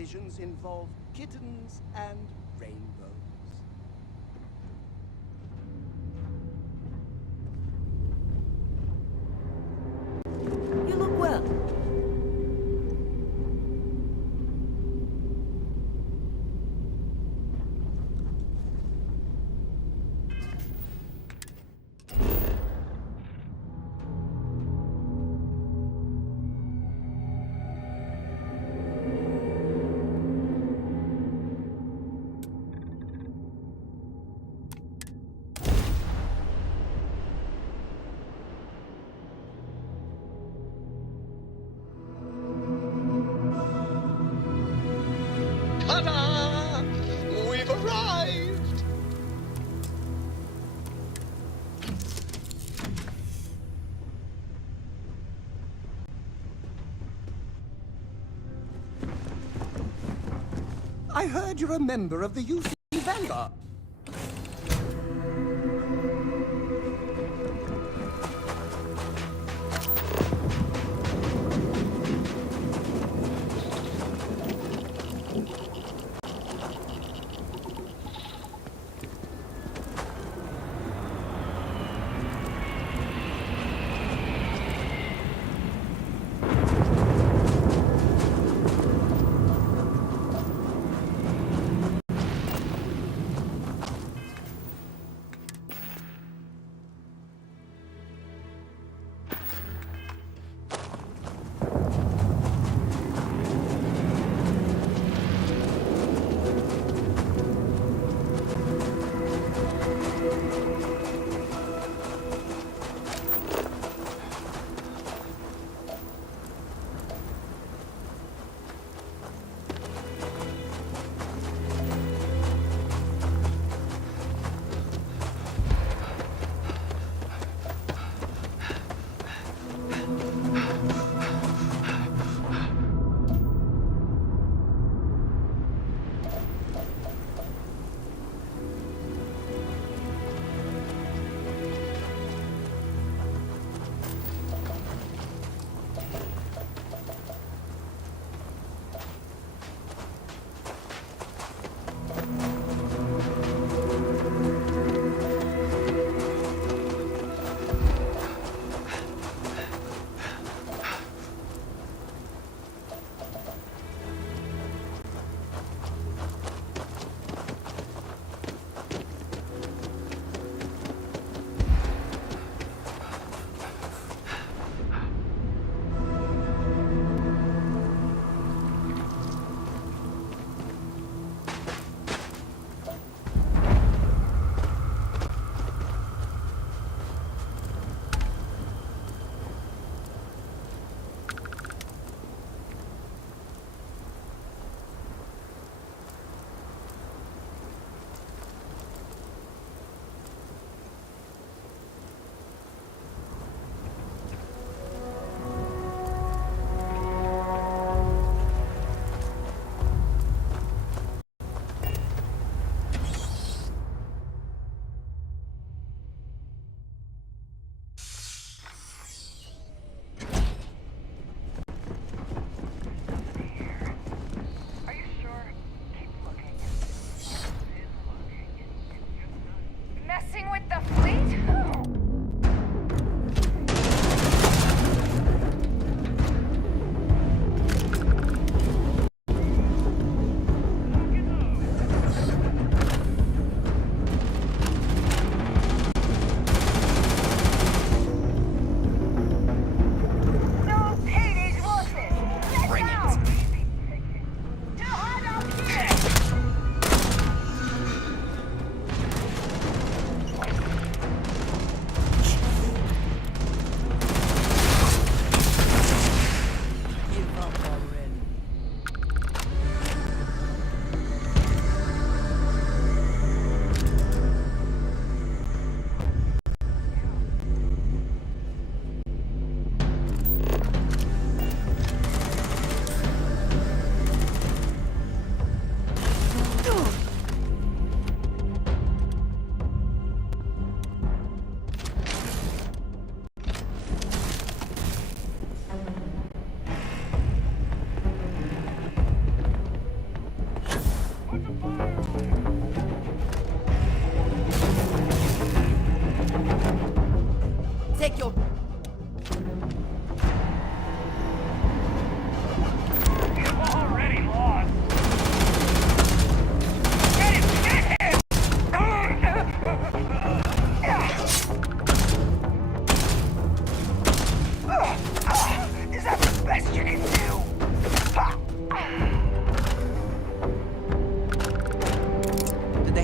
visions involve kittens and rainbows. You look well. Ta-da! We've arrived! I heard you're a member of the UC Vanguard.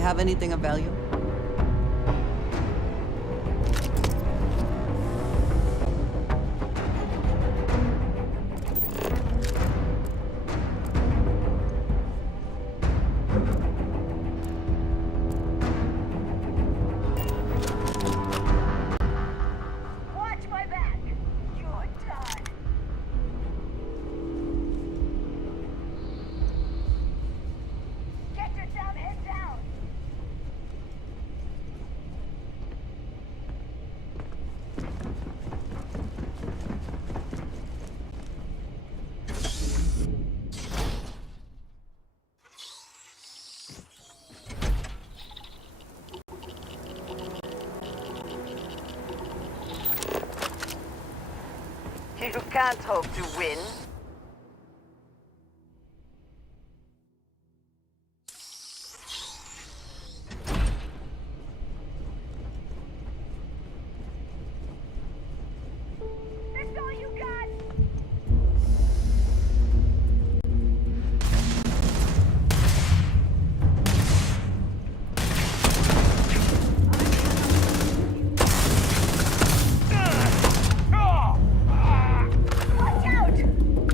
have anything of value? Watch my back. You're done. Get yourself head down. You can't hope to win. That's all you got. Watch out!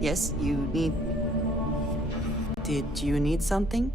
Yes, you need... Did you need something?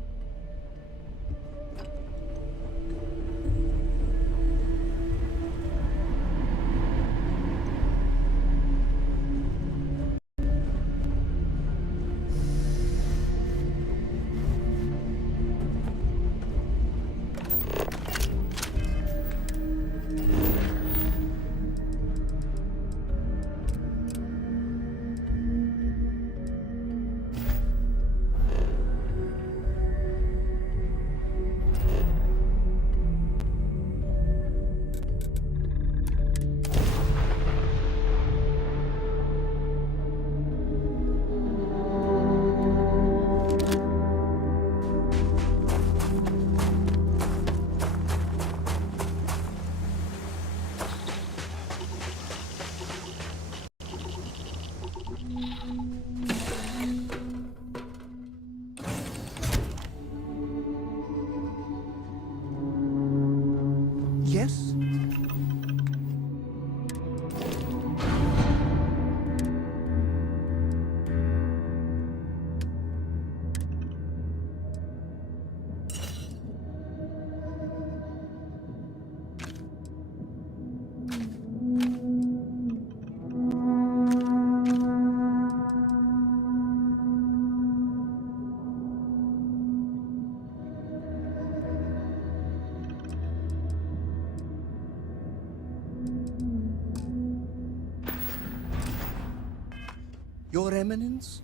Yes? Your Eminence?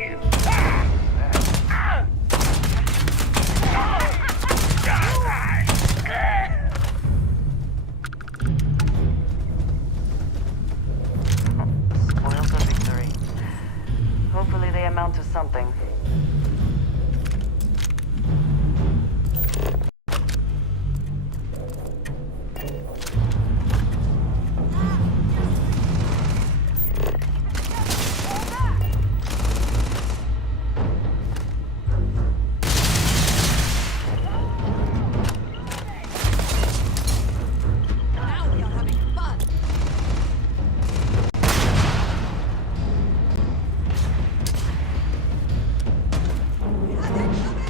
Spoil for victory. Hopefully they amount to something. Now we are having fun. We have it coming.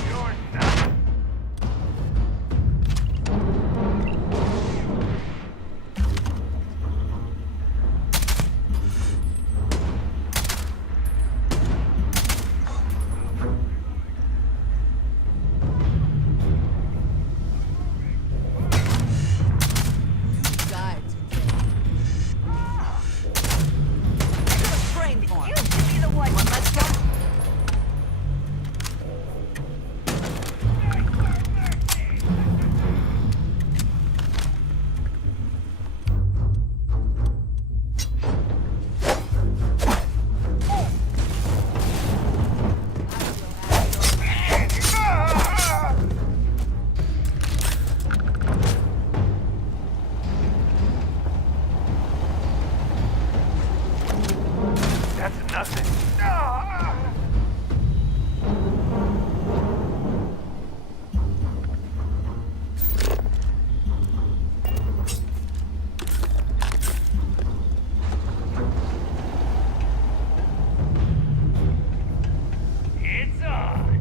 You died today. Should have trained more. You should be the one. One less go. That's nothing. It's on.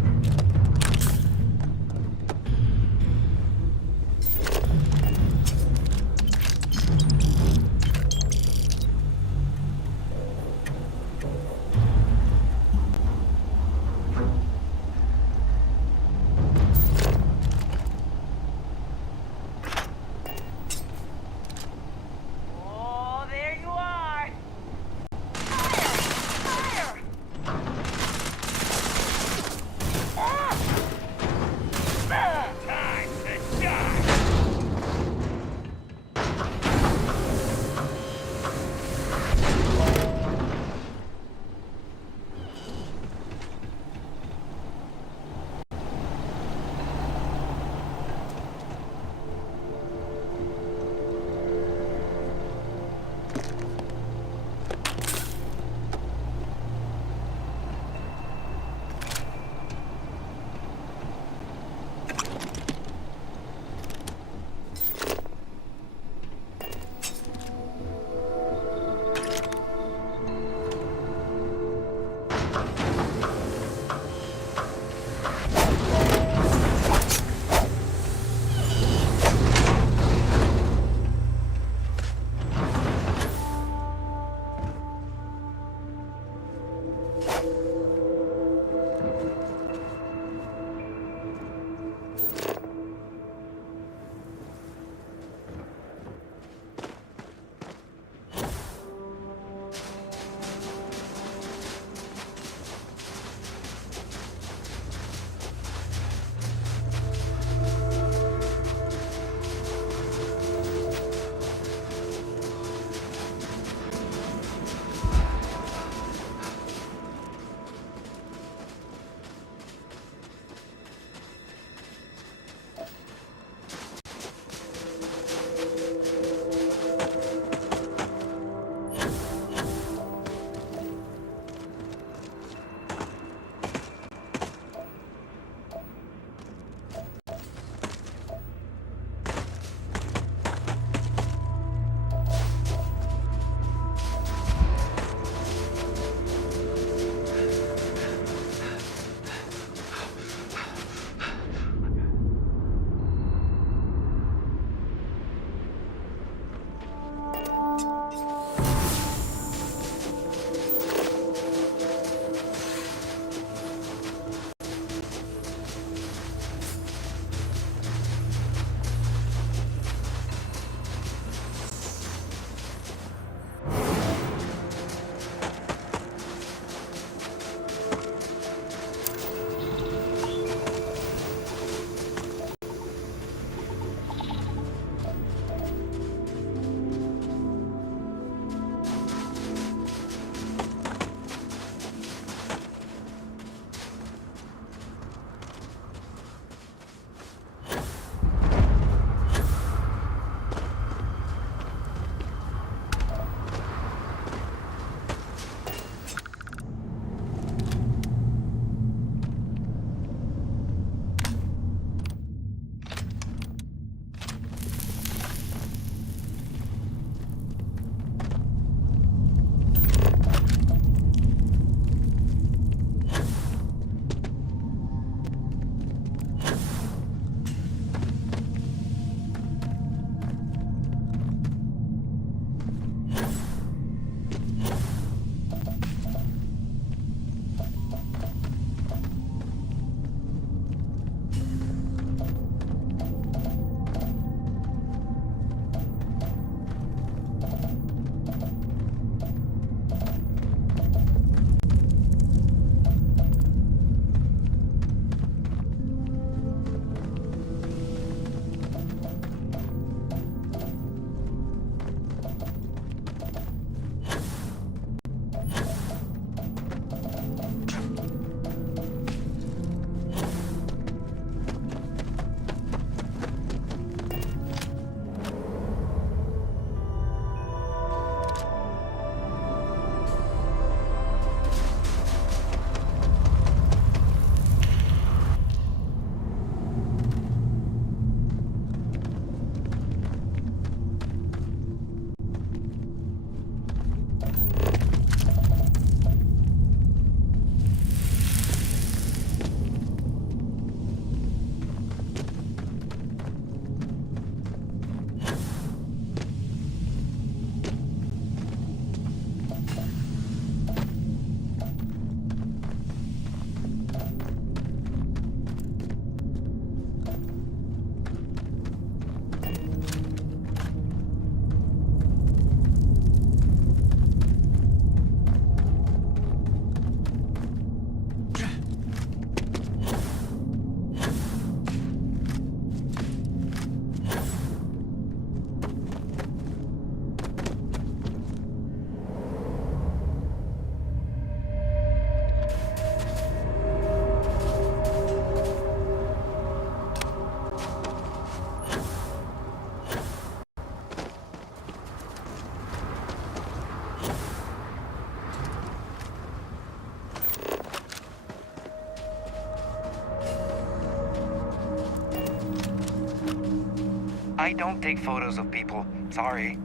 I don't take photos of people. Sorry.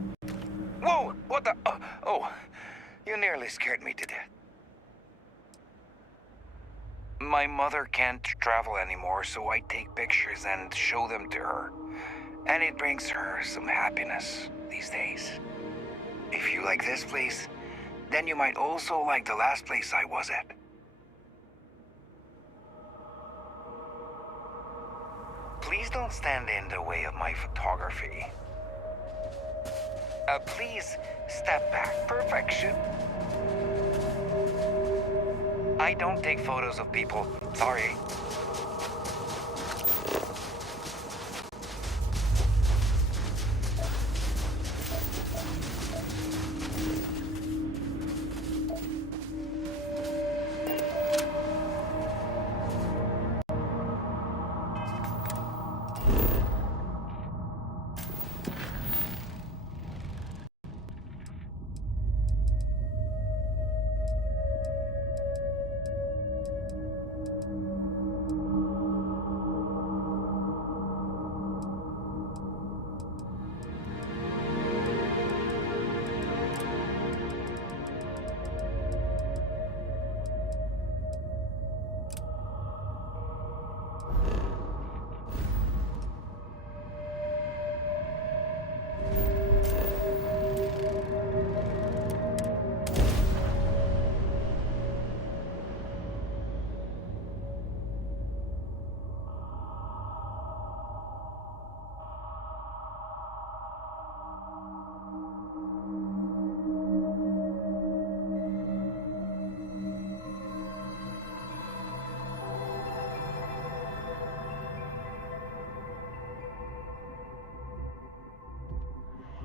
Whoa! What the? Oh, you nearly scared me to death. My mother can't travel anymore, so I take pictures and show them to her. And it brings her some happiness these days. If you like this place, then you might also like the last place I was at. Please don't stand in the way of my photography. Please step back. Perfection. I don't take photos of people. Sorry.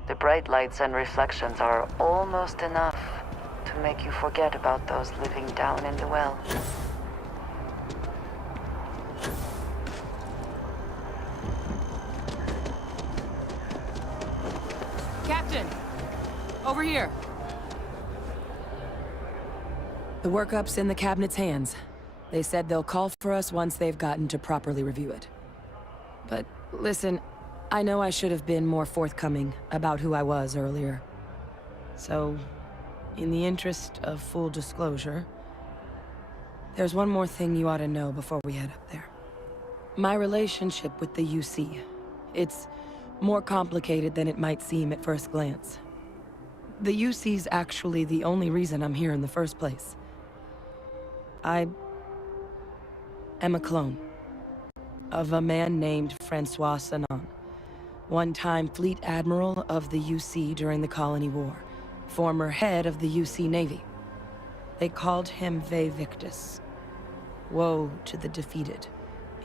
The bright lights and reflections are almost enough to make you forget about those living down in the well. Captain! Over here! The workup's in the cabinet's hands. They said they'll call for us once they've gotten to properly review it. But listen, I know I should have been more forthcoming about who I was earlier. So, in the interest of full disclosure, there's one more thing you ought to know before we head up there. My relationship with the UC, it's more complicated than it might seem at first glance. The UC's actually the only reason I'm here in the first place. I am a clone of a man named Francois Sanon. One-time fleet admiral of the UC during the Colony War, former head of the UC Navy. They called him Ve Victus, woe to the defeated,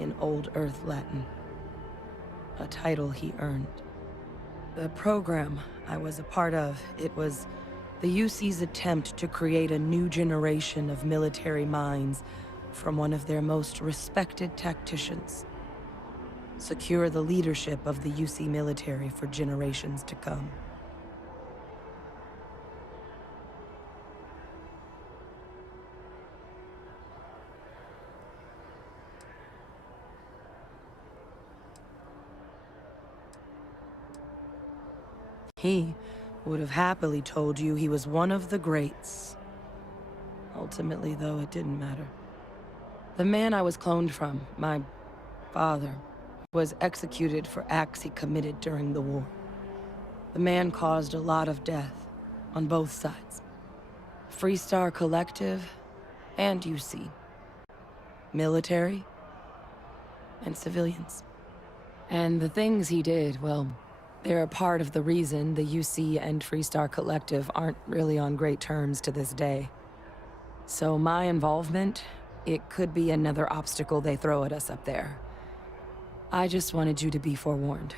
in Old Earth Latin. A title he earned. The program I was a part of, it was the UC's attempt to create a new generation of military minds from one of their most respected tacticians. Secure the leadership of the UC military for generations to come. He would have happily told you he was one of the greats. Ultimately, though, it didn't matter. The man I was cloned from, my father, was executed for acts he committed during the war. The man caused a lot of death on both sides. Freestar Collective and UC. Military and civilians. And the things he did, well, they're a part of the reason the UC and Freestar Collective aren't really on great terms to this day. So my involvement, it could be another obstacle they throw at us up there. I just wanted you to be forewarned.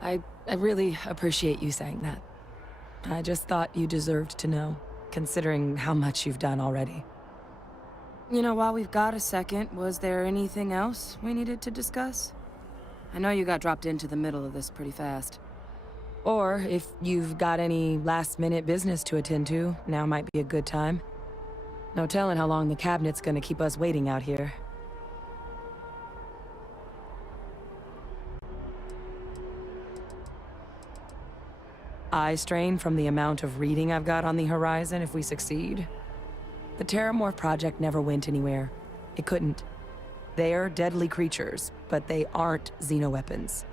I really appreciate you saying that. I just thought you deserved to know, considering how much you've done already. You know, while we've got a second, was there anything else we needed to discuss? I know you got dropped into the middle of this pretty fast. Or if you've got any last-minute business to attend to, now might be a good time. No telling how long the cabinet's gonna keep us waiting out here. Eye strain from the amount of reading I've got on the horizon if we succeed. The Terramorph project never went anywhere. It couldn't. They're deadly creatures, but they aren't xenoweapons.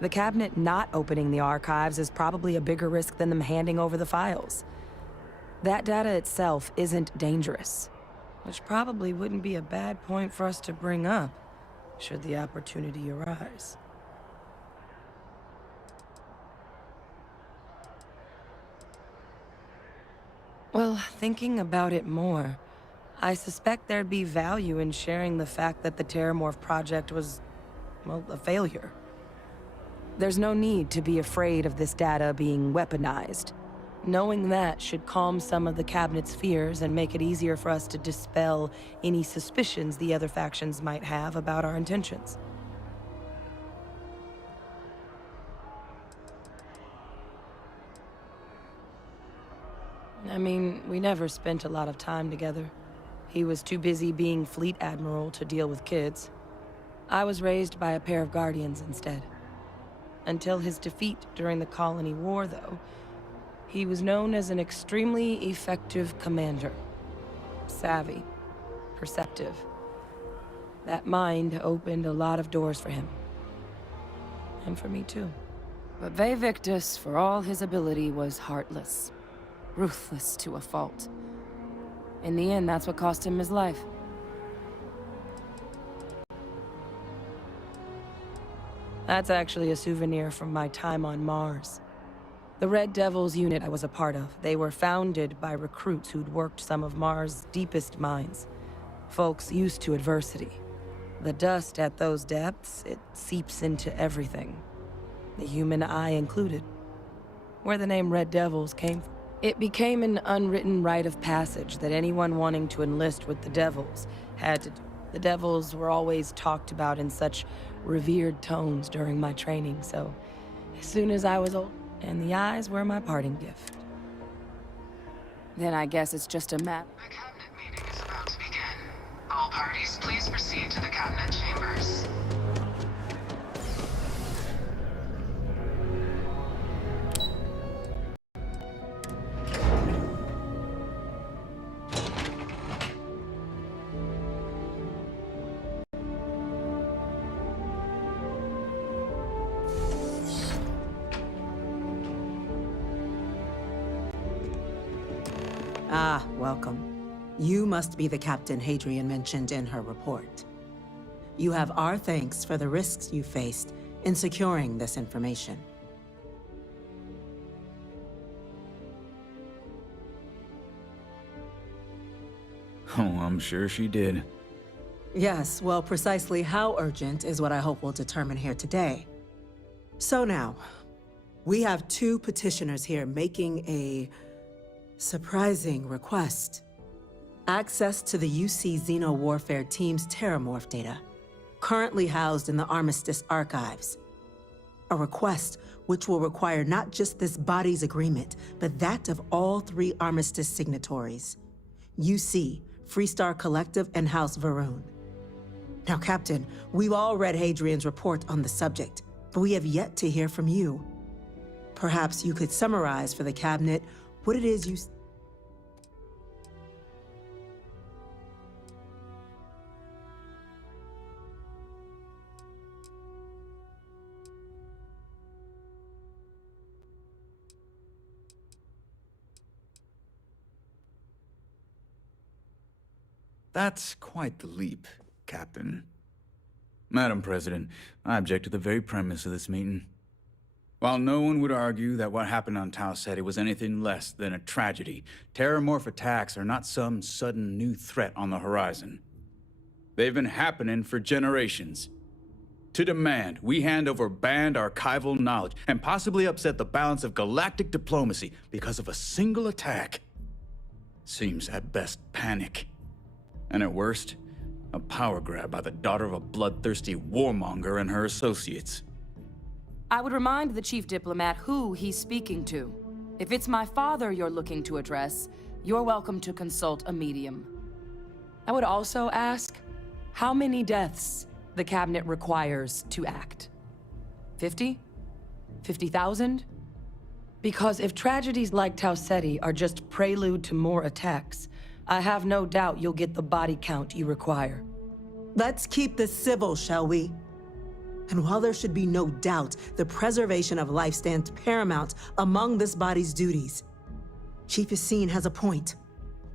The cabinet not opening the archives is probably a bigger risk than them handing over the files. That data itself isn't dangerous, which probably wouldn't be a bad point for us to bring up, should the opportunity arise. Well, thinking about it more, I suspect there'd be value in sharing the fact that the Terramorph project was, well, a failure. There's no need to be afraid of this data being weaponized. Knowing that should calm some of the cabinet's fears and make it easier for us to dispel any suspicions the other factions might have about our intentions. I mean, we never spent a lot of time together. He was too busy being Fleet Admiral to deal with kids. I was raised by a pair of Guardians instead. Until his defeat during the Colony War, though, he was known as an extremely effective commander. Savvy, perceptive. That mind opened a lot of doors for him. And for me, too. But Ve Victus, for all his ability, was heartless. Ruthless to a fault. In the end, that's what cost him his life. That's actually a souvenir from my time on Mars. The Red Devils unit I was a part of, they were founded by recruits who'd worked some of Mars' deepest mines. Folks used to adversity. The dust at those depths, it seeps into everything. The human eye included. Where the name Red Devils came from. It became an unwritten rite of passage that anyone wanting to enlist with the Devils had to do. The Devils were always talked about in such revered tones during my training, so as soon as I was old, and the eyes were my parting gift. Then I guess it's just a map. The cabinet meeting is about to begin. All parties, please proceed to the cabinet chambers. Ah, welcome. You must be the Captain Hadrian mentioned in her report. You have our thanks for the risks you faced in securing this information. Oh, I'm sure she did. Yes, well, precisely how urgent is what I hope will determine here today. So now, we have two petitioners here making a surprising request. Access to the UC Xeno Warfare Team's Terramorph data, currently housed in the Armistice archives. A request which will require not just this body's agreement, but that of all three Armistice signatories. UC, Freestar Collective, and House Varun. Now, Captain, we've all read Hadrian's report on the subject, but we have yet to hear from you. Perhaps you could summarize for the Cabinet what it is you... That's quite the leap, Captain. Madam President, I object to the very premise of this meeting. While no one would argue that what happened on Tau Ceti was anything less than a tragedy, Terramorph attacks are not some sudden new threat on the horizon. They've been happening for generations. To demand we hand over banned archival knowledge and possibly upset the balance of galactic diplomacy because of a single attack seems at best panic. And at worst, a power grab by the daughter of a bloodthirsty warmonger and her associates. I would remind the chief diplomat who he's speaking to. If it's my father you're looking to address, you're welcome to consult a medium. I would also ask how many deaths the cabinet requires to act. 50? 50,000? Because if tragedies like Tau Ceti are just prelude to more attacks, I have no doubt you'll get the body count you require. Let's keep this civil, shall we? And while there should be no doubt the preservation of life stands paramount among this body's duties, Chief Yassine has a point.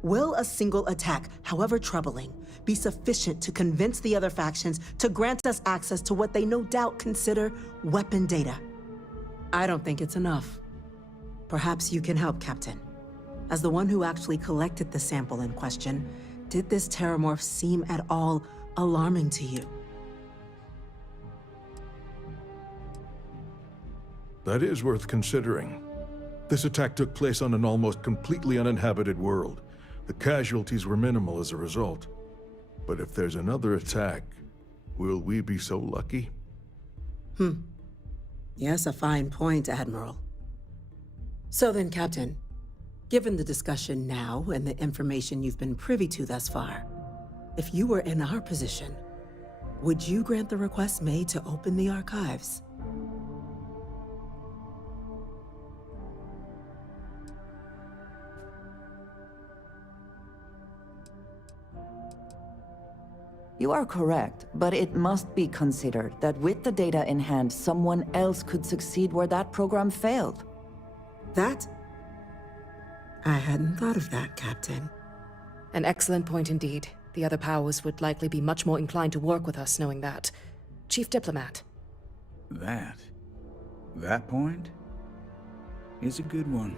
Will a single attack, however troubling, be sufficient to convince the other factions to grant us access to what they no doubt consider weapon data? I don't think it's enough. Perhaps you can help, Captain. As the one who actually collected the sample in question, did this terramorph seem at all alarming to you? That is worth considering. This attack took place on an almost completely uninhabited world. The casualties were minimal as a result. But if there's another attack, will we be so lucky? Yes, a fine point, Admiral. So then, Captain, given the discussion now and the information you've been privy to thus far, if you were in our position, would you grant the request made to open the archives? You are correct, but it must be considered that with the data in hand, someone else could succeed where that program failed. That? I hadn't thought of that, Captain. An excellent point indeed. The other powers would likely be much more inclined to work with us knowing that. Chief Diplomat. That point is a good one.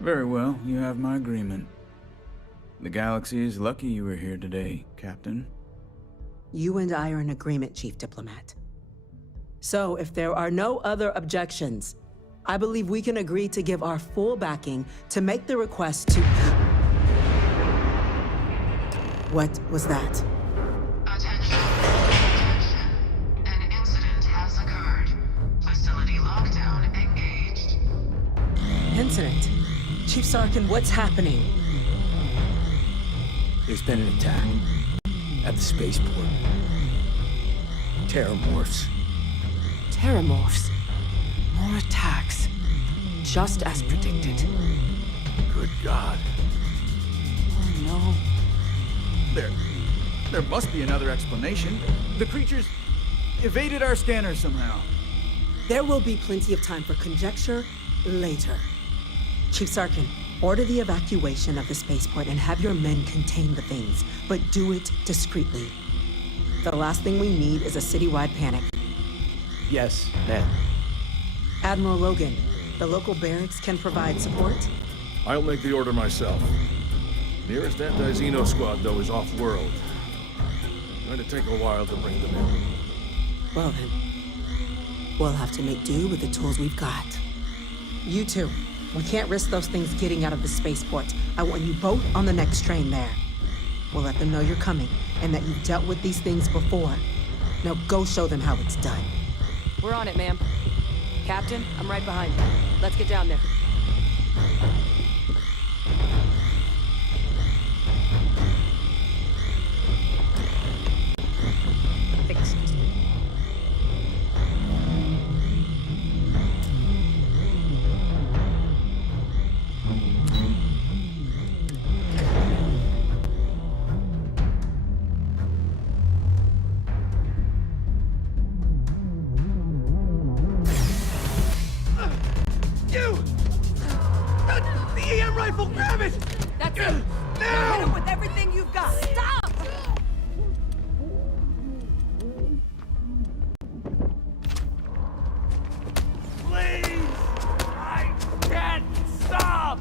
Very well, you have my agreement. The galaxy is lucky you were here today, Captain. You and I are in agreement, Chief Diplomat. So, if there are no other objections, I believe we can agree to give our full backing to make the request to... What was that? Attention. Attention. An incident has occurred. Facility lockdown engaged. Incident? Chief Sarkin, what's happening? There's been an attack at the spaceport. Terramorphs. Terramorphs. More attacks. Just as predicted. Good God. Oh no. There must be another explanation. The creatures evaded our scanner somehow. There will be plenty of time for conjecture later. Chief Sarkin, order the evacuation of the spaceport and have your men contain the things, but do it discreetly. The last thing we need is a citywide panic. Yes, ma'am. Admiral Logan, the local barracks can provide support? I'll make the order myself. Nearest anti-Xeno squad, though, is off-world. Going to take a while to bring them in. Well then, we'll have to make do with the tools we've got. You two, we can't risk those things getting out of the spaceport. I want you both on the next train there. We'll let them know you're coming, and that you've dealt with these things before. Now go show them how it's done. We're on it, ma'am. Captain, I'm right behind you. Let's get down there. Excuse me. The EM rifle, grab it! That's it! Now hit him with everything you've got! Stop! Please! I can't stop!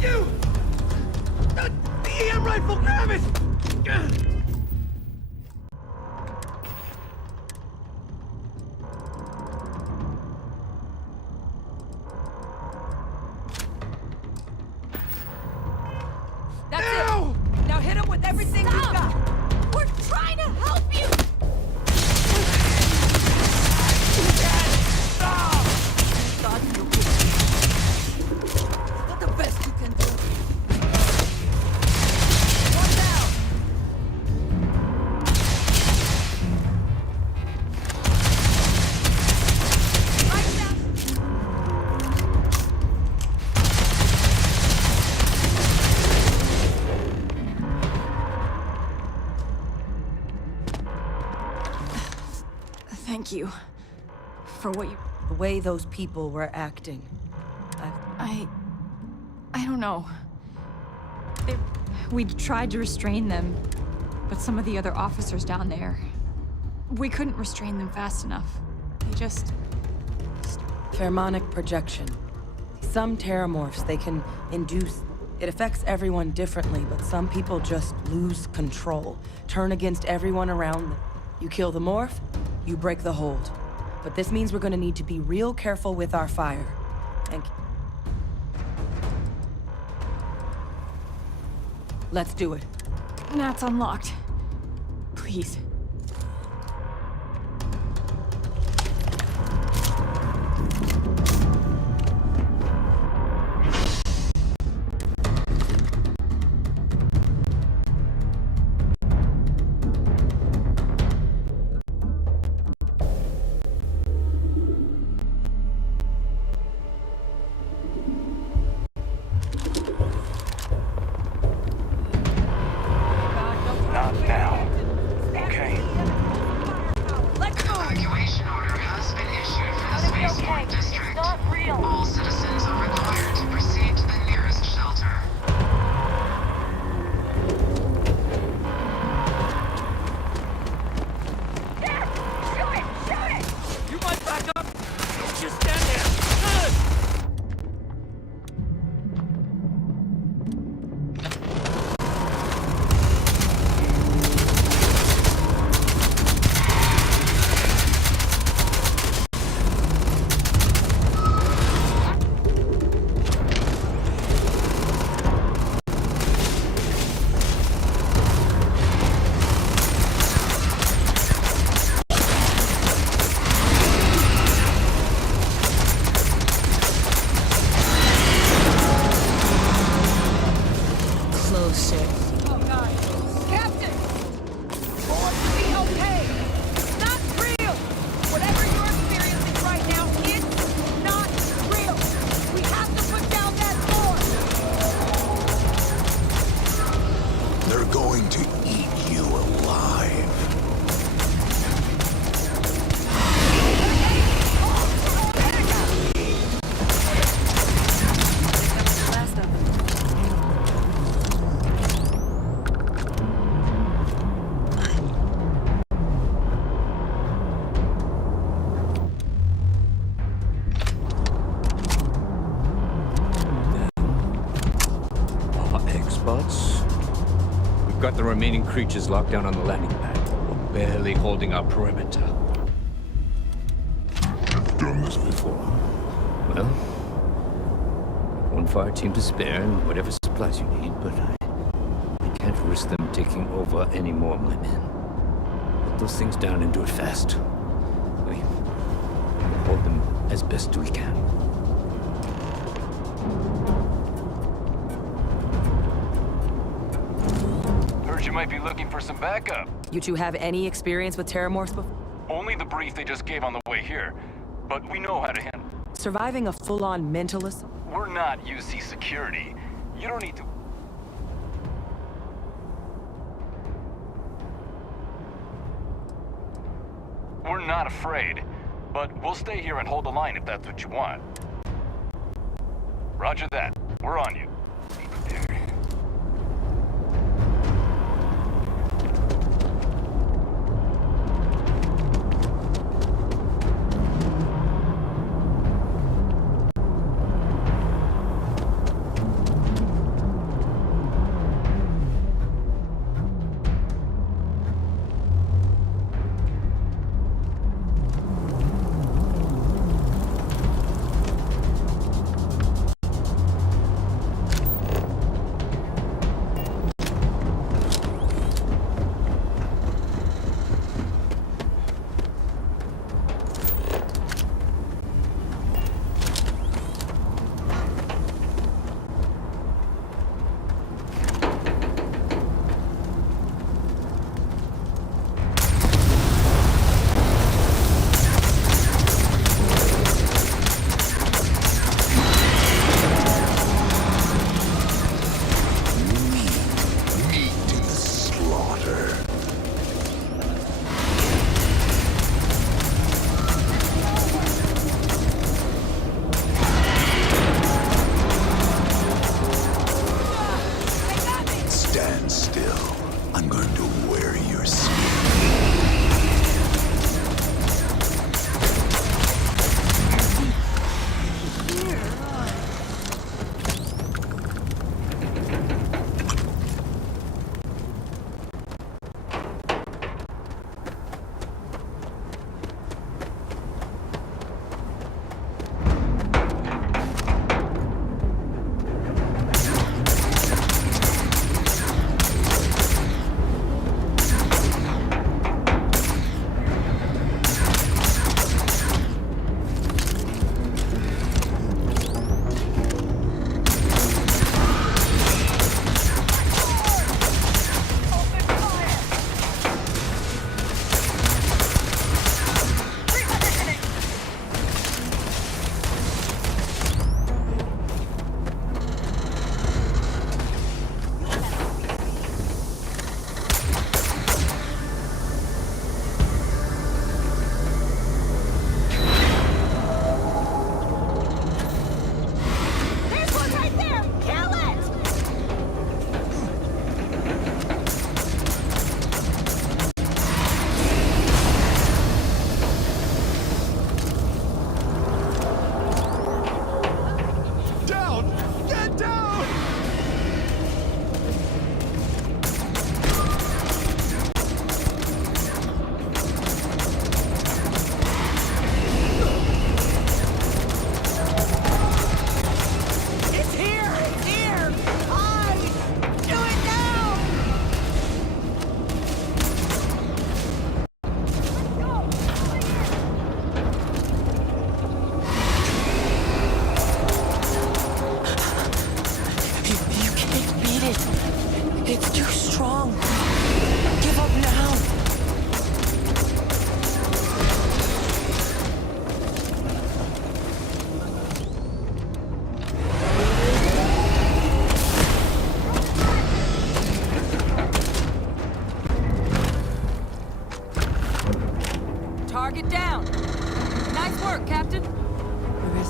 You! The EM rifle, grab it! That's it! Now hit him with everything you've got! We're trying to help you! God, you not the best you can do. One down! Right down! Thank you. For what you... The way those people were acting. I don't know. We tried to restrain them, but some of the other officers down there... We couldn't restrain them fast enough. They just... Pheromonic projection. Some terramorphs they can induce. It affects everyone differently, but some people just lose control. Turn against everyone around them. You kill the morph, you break the hold. But this means we're gonna need to be real careful with our fire. And... Let's do it. That's unlocked. Please. Not now. Okay. Evacuation order has been issued for the spaceport district. Not real. All citizens are required to proceed to the nearest shelter. There! Shoot it! Shoot it! You might back up! Don't just stand there! Close shit. Oh God. Captain! Born to be okay! It's not real! Whatever you're experiencing right now, it's not real! We have to put down that force! They're going to eat you alive. Last of them. X-bots? We've got the remaining creatures locked down on the landing pad. We're barely holding our perimeter. I've done this before. Well, one fire team to spare and whatever supplies you need, but I can't risk them taking over any more of my men. Put those things down and do it fast. We hold them as best we can. Heard you might be looking for some backup. You two have any experience with terramorphs before? Only the brief they just gave on the way here. But we know how to handle it. Surviving a full-on mentalist? We're not UC security. You don't need to... We're not afraid. But we'll stay here and hold the line if that's what you want. Roger that. We're on you. Be prepared.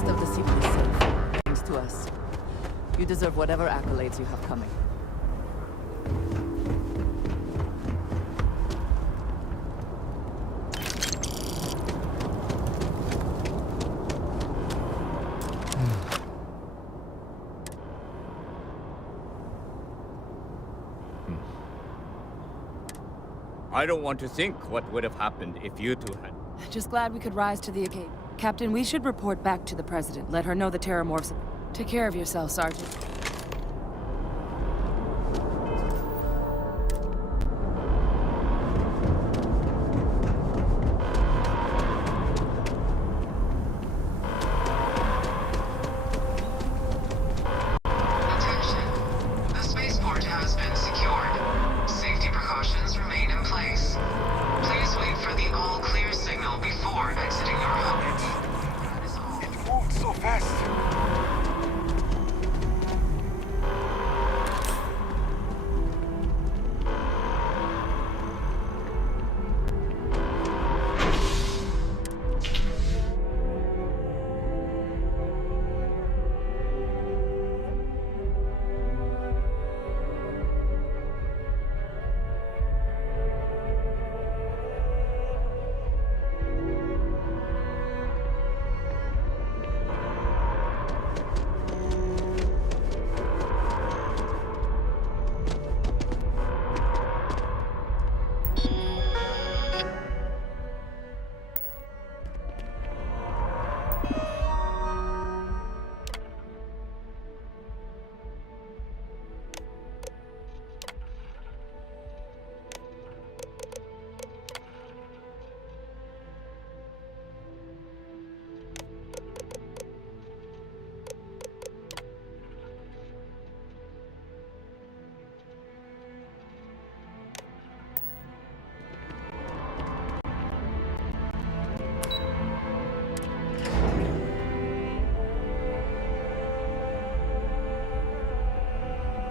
of the city is safe, thanks to us. You deserve whatever accolades you have coming. I don't want to think what would have happened if you two had... Just glad we could rise to the occasion. Captain, we should report back to the President. Let her know the Terramorphs... Take care of yourself, Sergeant.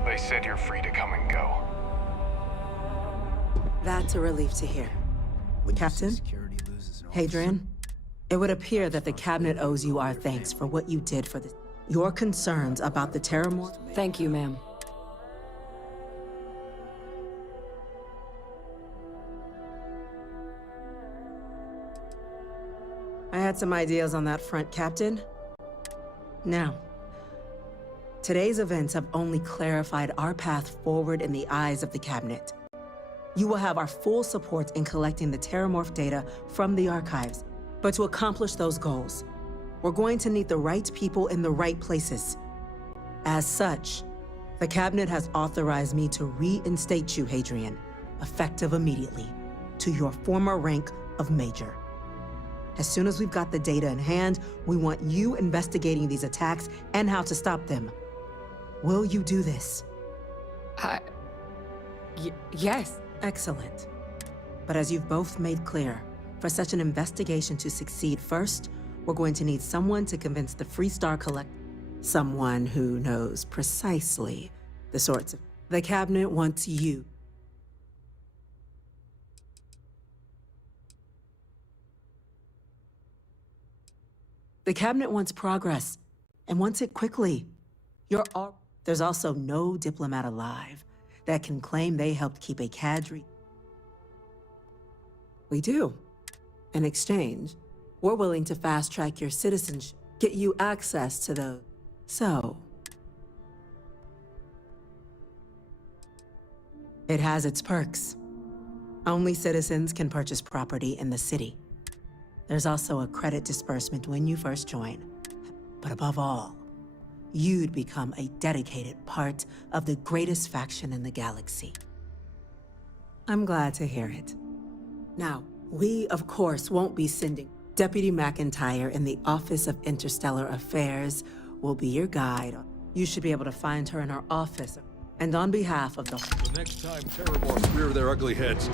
They said you're free to come and go. That's a relief to hear. Captain? Hadrian? It would appear that the Cabinet owes you our thanks for what you did for the... Your concerns about the Terramorph... Thank you, ma'am. I had some ideas on that front, Captain. Now, today's events have only clarified our path forward in the eyes of the Cabinet. You will have our full support in collecting the Terramorph data from the archives. But to accomplish those goals, we're going to need the right people in the right places. As such, the Cabinet has authorized me to reinstate you, Hadrian, effective immediately, to your former rank of Major. As soon as we've got the data in hand, we want you investigating these attacks and how to stop them. Will you do this? Yes. Excellent. But as you've both made clear, for such an investigation to succeed first, we're going to need someone to convince the Freestar Collect... Someone who knows precisely the sorts of... The Cabinet wants you. The Cabinet wants progress, and wants it quickly. There's also no diplomat alive that can claim they helped keep a cadre. We do. In exchange, we're willing to fast-track your citizenship, get you access to those. So... It has its perks. Only citizens can purchase property in the city. There's also a credit disbursement when you first join. But above all, you'd become a dedicated part of the greatest faction in the galaxy. I'm glad to hear it. Now, we, of course, won't be sending... Deputy McIntyre in the Office of Interstellar Affairs will be your guide. You should be able to find her in her office. And on behalf of the... The next time Terramorphs rear their ugly heads,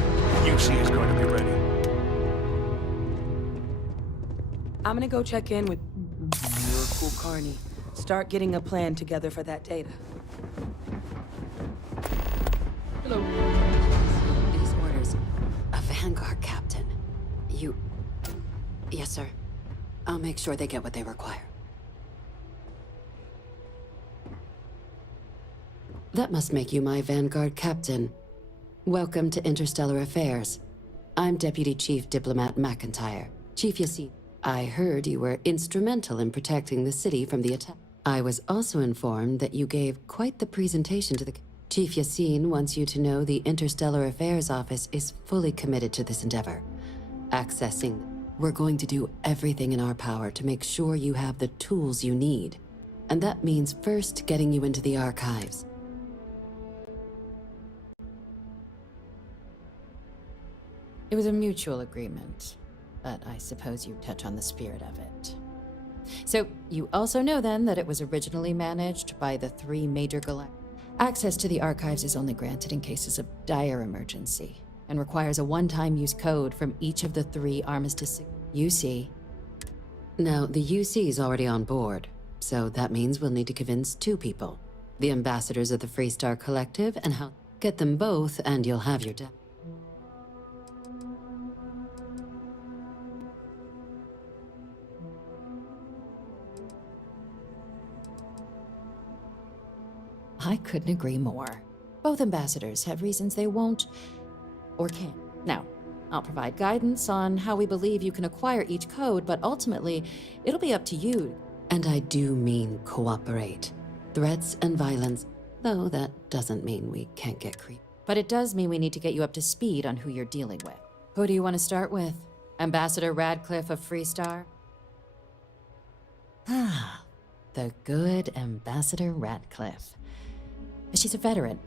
UC is going to be ready. I'm gonna go check in with... You're cool, Carney. Start getting a plan together for that data. Hello. These orders. A Vanguard captain. You... Yes, sir. I'll make sure they get what they require. That must make you my Vanguard captain. Welcome to Interstellar Affairs. I'm Deputy Chief Diplomat McIntyre. Chief Yassin, I heard you were instrumental in protecting the city from the attack. I was also informed that you gave quite the presentation to the... Chief Yassin wants you to know the Interstellar Affairs Office is fully committed to this endeavor. Accessing... We're going to do everything in our power to make sure you have the tools you need. And that means first getting you into the archives. It was a mutual agreement, but I suppose you touch on the spirit of it. So, you also know then that it was originally managed by the 3 major galactic... Access to the archives is only granted in cases of dire emergency, and requires a one-time use code from each of the 3 Armistice UC. Now, the UC is already on board, so that means we'll need to convince 2 people. The ambassadors of the Freestar Collective and how... Get them both, and you'll have your... I couldn't agree more. Both ambassadors have reasons they won't or can't. Now, I'll provide guidance on how we believe you can acquire each code, but ultimately, it'll be up to you. And I do mean cooperate. Threats and violence, though that doesn't mean we can't get creepy. But it does mean we need to get you up to speed on who you're dealing with. Who do you want to start with? Ambassador Radcliffe of Freestar? Ah, The good Ambassador Radcliffe. She's a veteran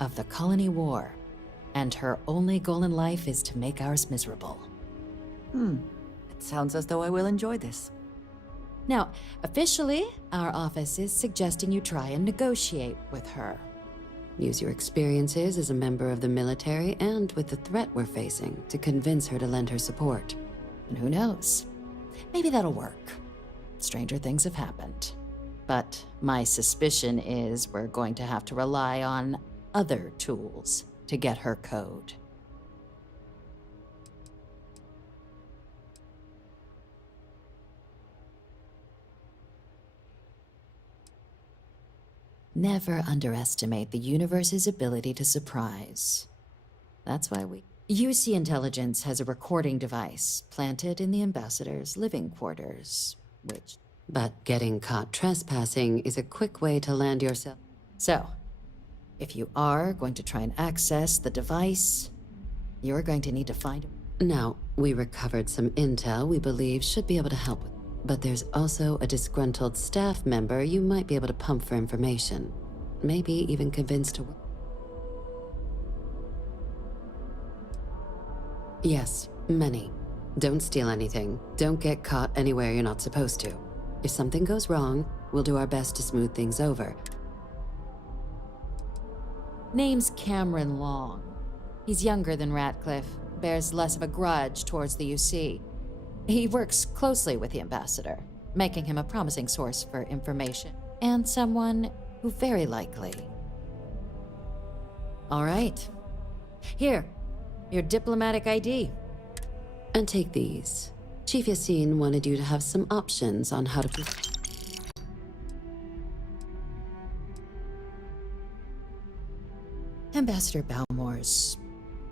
of the Colony War, and her only goal in life is to make ours miserable. It sounds as though I will enjoy this. Now, officially, our office is suggesting you try and negotiate with her. Use your experiences as a member of the military and with the threat we're facing to convince her to lend her support. And who knows? Maybe that'll work. Stranger things have happened. But my suspicion is we're going to have to rely on other tools to get her code. Never underestimate the universe's ability to surprise. That's why UC Intelligence has a recording device planted in the ambassador's living quarters, which... But getting caught trespassing is a quick way to land yourself. So, if you are going to try and access the device, you're going to need to find... Now, we recovered some intel we believe should be able to help with. But there's also a disgruntled staff member you might be able to pump for information. Maybe even convince to... Yes, many. Don't steal anything. Don't get caught anywhere you're not supposed to. If something goes wrong, we'll do our best to smooth things over. Name's Cameron Long. He's younger than Ratcliffe, bears less of a grudge towards the UC. He works closely with the ambassador, making him a promising source for information, and someone who very likely... All right. Here, your diplomatic ID. And take these. Chief Yassin wanted you to have some options on how to... Ambassador Balmore's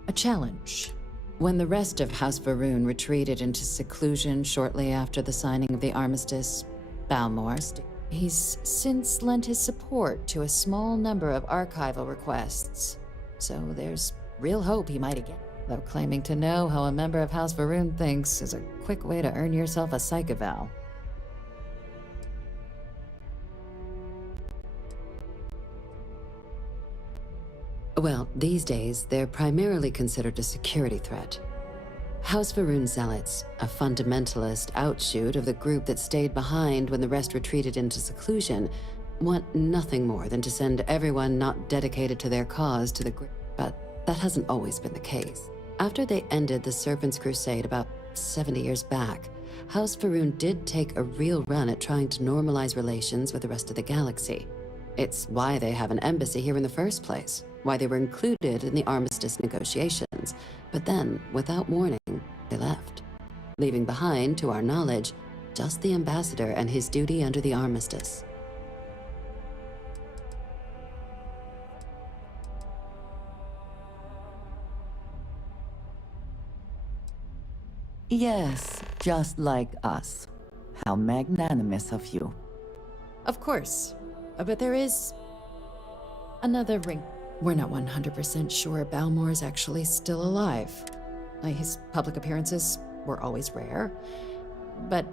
a challenge. When the rest of House Varun retreated into seclusion shortly after the signing of the armistice, he's since lent his support to a small number of archival requests. So there's real hope he might again. Though claiming to know how a member of House Varun thinks is a quick way to earn yourself a psych eval. Well, these days, they're primarily considered a security threat. House Varun Zealots, a fundamentalist outshoot of the group that stayed behind when the rest retreated into seclusion, want nothing more than to send everyone not dedicated to their cause to the group. But that hasn't always been the case. After they ended the Serpent's Crusade about 70 years back, House Varun did take a real run at trying to normalize relations with the rest of the galaxy. It's why they have an embassy here in the first place, why they were included in the armistice negotiations. But then, without warning, they left, leaving behind, to our knowledge, just the ambassador and his duty under the armistice. Yes, just like us. How magnanimous of you. Of course. But there is another ring. We're not 100% sure Balmore is actually still alive. His public appearances were always rare. But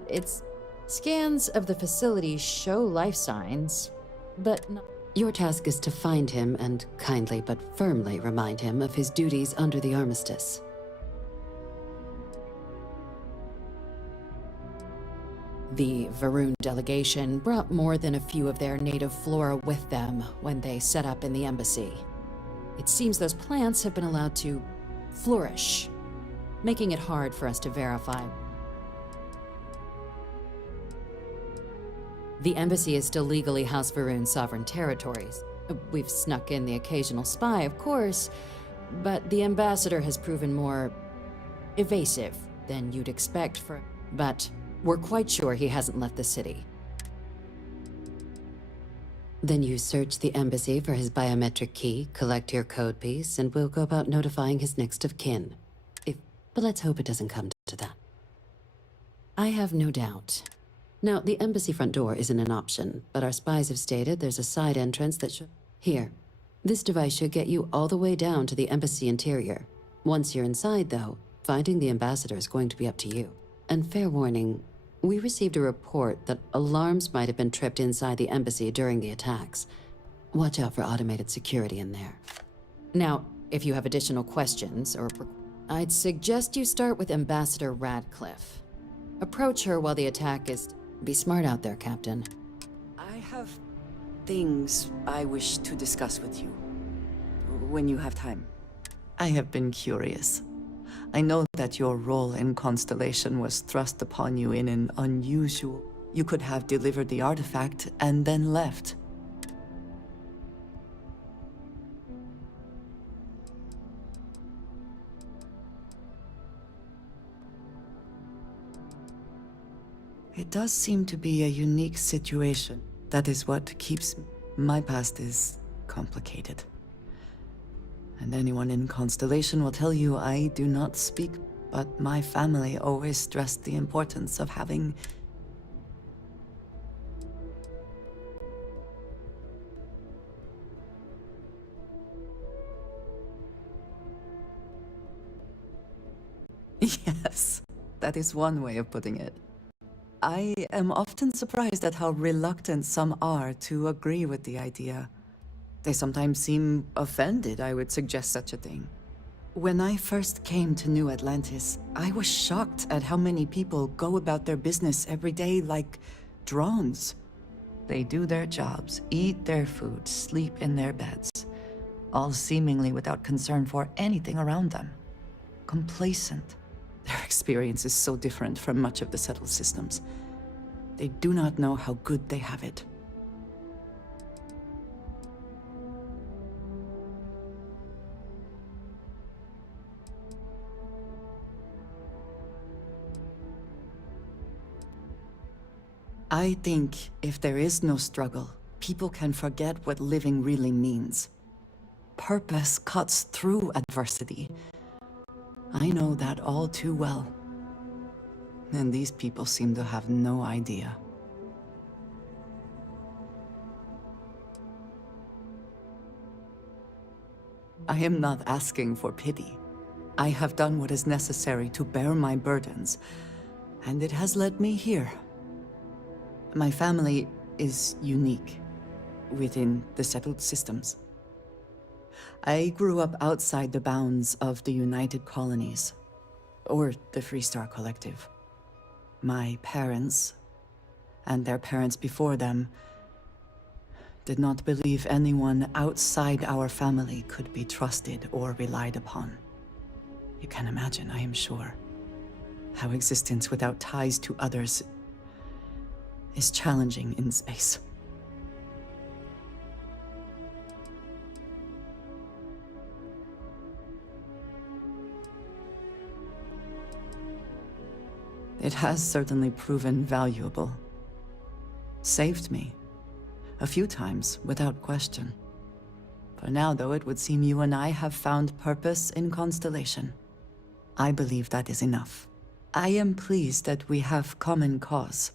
scans of the facility show life signs, but not. Your task is to find him and kindly but firmly remind him of his duties under the armistice. The Varun delegation brought more than a few of their native flora with them when they set up in the embassy. It seems those plants have been allowed to flourish, making it hard for us to verify. The embassy is still legally House Varun's sovereign territories. We've snuck in the occasional spy, of course, but the ambassador has proven more evasive than you'd expect for. But we're quite sure he hasn't left the city. Then you search the embassy for his biometric key, collect your code piece, and we'll go about notifying his next of kin. But let's hope it doesn't come to that. I have no doubt. Now, the embassy front door isn't an option, but our spies have stated there's a side entrance that should... Here. This device should get you all the way down to the embassy interior. Once you're inside, though, finding the ambassador is going to be up to you. And fair warning, we received a report that alarms might have been tripped inside the embassy during the attacks. Watch out for automated security in there. Now, if you have additional questions, I'd suggest you start with Ambassador Radcliffe. Approach her while the attack is... Be smart out there, Captain. I have things I wish to discuss with you. When you have time. I have been curious. I know that your role in Constellation was thrust upon you in an unusual... You could have delivered the artifact and then left. It does seem to be a unique situation. That is what keeps... My past is complicated. And anyone in Constellation will tell you I do not speak, but my family always stressed the importance of having... Yes, that is one way of putting it. I am often surprised at how reluctant some are to agree with the idea. They sometimes seem offended I would suggest such a thing. When I first came to New Atlantis, I was shocked at how many people go about their business every day like drones. They do their jobs, eat their food, sleep in their beds, all seemingly without concern for anything around them. Complacent. Their experience is so different from much of the settled systems. They do not know how good they have it. I think if there is no struggle, people can forget what living really means. Purpose cuts through adversity. I know that all too well. And these people seem to have no idea. I am not asking for pity. I have done what is necessary to bear my burdens, and it has led me here. My family is unique within the settled systems. I grew up outside the bounds of the United Colonies, or the Freestar Collective. My parents, and their parents before them, did not believe anyone outside our family could be trusted or relied upon. You can imagine, I am sure, how existence without ties to others is challenging in space. It has certainly proven valuable. Saved me. A few times, without question. For now, though, it would seem you and I have found purpose in Constellation. I believe that is enough. I am pleased that we have common cause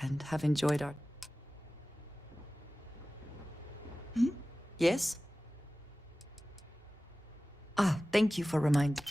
and have enjoyed our... Yes? Ah, thank you for reminding.